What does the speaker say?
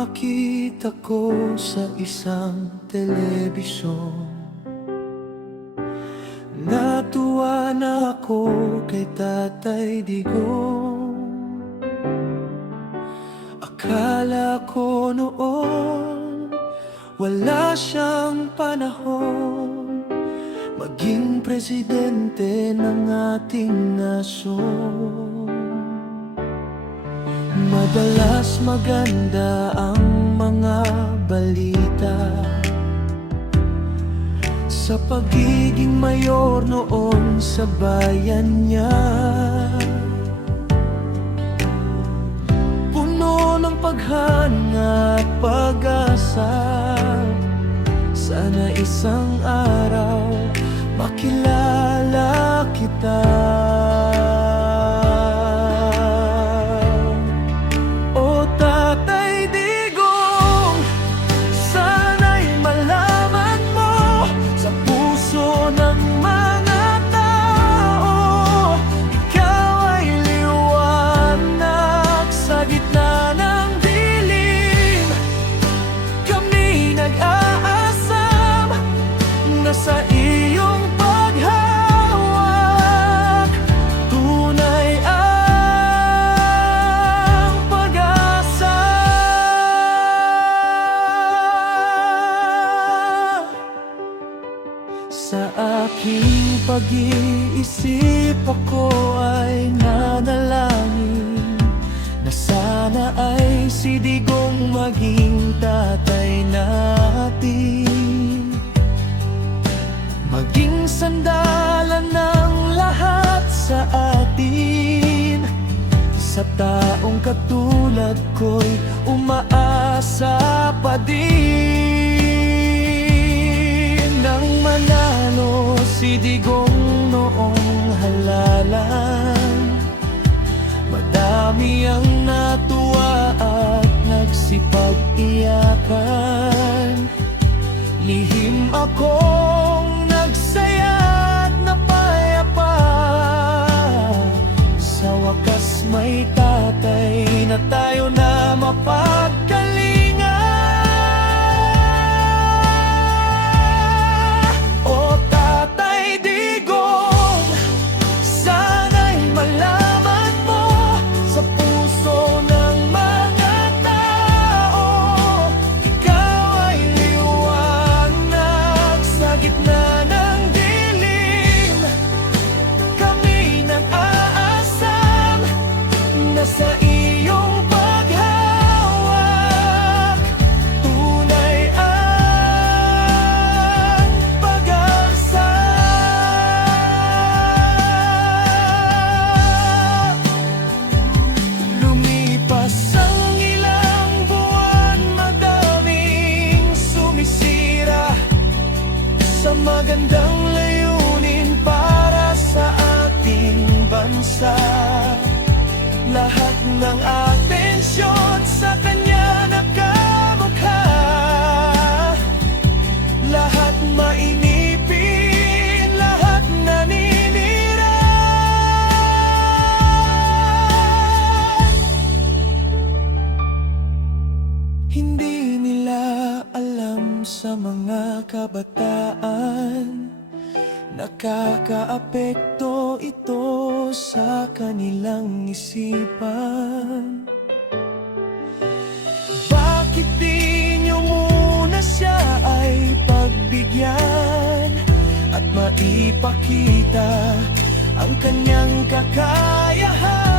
makita ko sa isang telebisyon, natuwa na ako kay Tatay Digong. Akala ko noon wala siyang panahon maging presidente ng ating nasyon. Madalas maganda ang mga balita sa pagiging mayor noon sa bayan niya. Puno ng paghanga at pag-asa, sana isang araw makilala kita. O Tatay Digong, sana'y malaman mo sa puso ng mga tao, ikaw ay liwanag sa gitna ng dilim. Kami nag-aasam na sa iyong paghawak, tunay ang pag-asa. Sa aking pag-iisip ako ay nanalangin na sana ay si Digong maging tatay natin, maging sandalan ng lahat sa atin. Sa taong katulad ko'y umaasa pa din. Nang manalo si Digong noong halalan, madami ang natuwa at nagsipag-iyakan. Lihim akong nagsaya at napayapa, sa wakas may tatay na tayo na mapagkalinga. O Tatay Digong, sana'y malaman mo sa puso ng mga tao, ikaw ay liwanag sa gitna ng dilim. Kami nag-aasam na sa iyong paghawak, tunay ang pag-asa. Lumipas ang ilang buwan, madaming sumisira sa magandang layunin para sa ating bansa. Lahat ng atensyon sa kanya nakamukha, lahat mainipin, lahat naninira. Hindi nila alam sa mga kabataan, nakakaapekto ito sa kanilang isipan. Bakit di nyo muna siya ay pagbigyan at maipakita ang kanyang kakayahan?